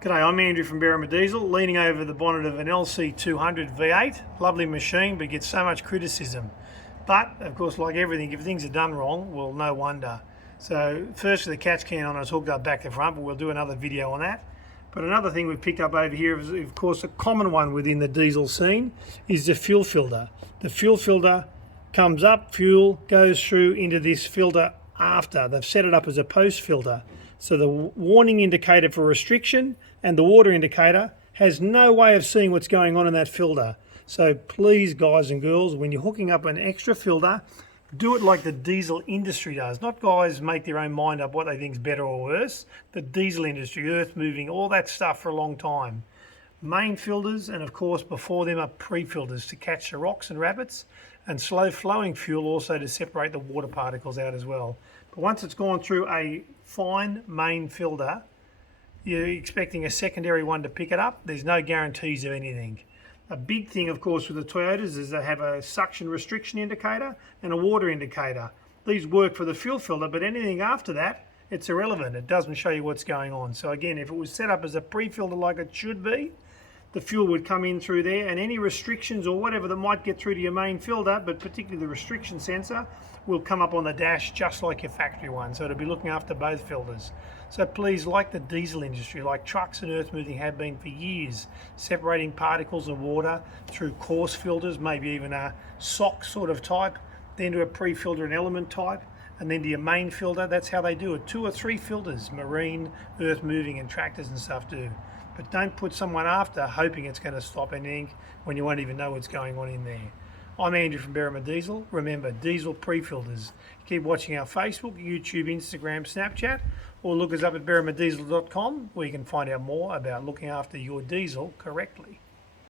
G'day, I'm Andrew from Berrima Diesel, leaning over the bonnet of an LC200 V8. Lovely machine, but gets so much criticism. But, of course, like everything, if things are done wrong, well, no wonder. So, firstly, the catch can on it's hooked up back to front, but we'll do another video on that. But another thing we've picked up over here is, of course, a common one within the diesel scene is the fuel filter. The fuel filter comes up, fuel goes through into this filter after. They've set it up as a post filter. So the warning indicator for restriction and the water indicator has no way of seeing what's going on in that filter. So please, guys and girls, when you're hooking up an extra filter, do it like the diesel industry does. Not guys make their own mind up what they think is better or worse. The diesel industry, earth moving, all that stuff for a long time. Main filters, and of course before them are pre-filters to catch the rocks and rapids, and slow flowing fuel also to separate the water particles out as well. But once it's gone through a fine main filter, you're expecting a secondary one to pick it up. There's no guarantees of anything. A big thing, of course, with the Toyotas is they have a suction restriction indicator and a water indicator. These work for the fuel filter, but anything after that, it's irrelevant. It doesn't show you what's going on. So again, if it was set up as a pre-filter like it should be, the fuel would come in through there, and any restrictions or whatever that might get through to your main filter, but particularly the restriction sensor, will come up on the dash just like your factory one. So it'll be looking after both filters. So please, like the diesel industry, like trucks and earth moving have been for years, separating particles and water through coarse filters, maybe even a sock sort of type, then to a pre-filter and element type, and then to your main filter. That's how they do it. 2 or 3 filters, marine, earth moving and tractors and stuff do. But don't put someone after hoping it's going to stop anything when you won't even know what's going on in there. I'm Andrew from Berrima Diesel. Remember, diesel pre-filters. Keep watching our Facebook, YouTube, Instagram, Snapchat, or look us up at berrimadiesel.com where you can find out more about looking after your diesel correctly.